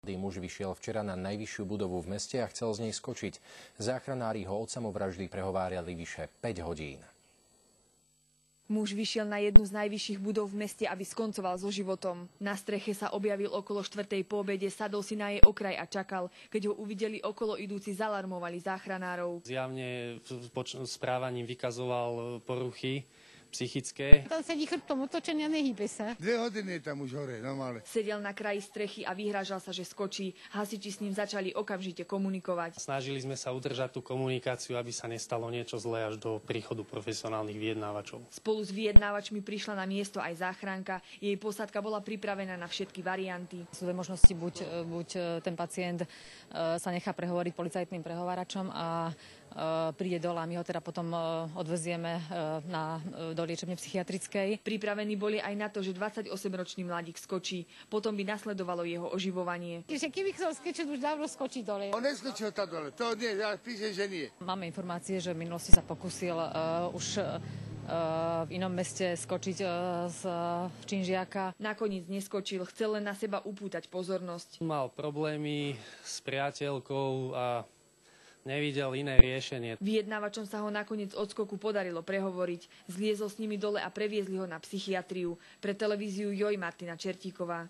Mladý muž vyšiel včera na najvyššiu budovu v meste a chcel z nej skočiť. Záchranári ho od samovraždy prehovárali vyše 5 hodín. Muž vyšiel na jednu z najvyšších budov v meste, aby skoncoval so životom. Na streche sa objavil okolo 4:00 po obede, sadol si na jej okraj a čakal. Keď ho uvideli okolo idúci, zalarmovali záchranárov. Zjavne správaním vykazoval poruchy psychické. Tam sedí chrbtom otočený a nehýbe sa. 2 hodiny tam už hore, normálne. Sedel na kraji strechy a vyhrážal sa, že skočí. Hasiči s ním začali okamžite komunikovať. Snažili sme sa udržať tú komunikáciu, aby sa nestalo niečo zlé až do príchodu profesionálnych vyjednávačov. Spolu s vyjednávačmi prišla na miesto aj záchranka. Jej posádka bola pripravená na všetky varianty. Sú dve možnosti, buď ten pacient sa nechá prehovoriť policajtným prehováračom a príde dole a my ho teda potom odvezieme do liečebne psychiatrickej. Pripravení boli aj na to, že 28-ročný mladík skočí. Potom by nasledovalo jeho oživovanie. Keby chcel skočiť, už dávno skočí dole. On neskočil tam dole, to nie, ja píšem, že nie. Máme informácie, že v minulosti sa pokusil už v inom meste skočiť z činžiaka. Nakoniec neskočil, chcel len na seba upútať pozornosť. Mal problémy s priateľkou a nevidel iné riešenie. Vyjednávačom sa ho nakoniec od skoku podarilo prehovoriť. Zliezol s nimi dole a previezli ho na psychiatriu. Pre televíziu Joj Martina Čertíková.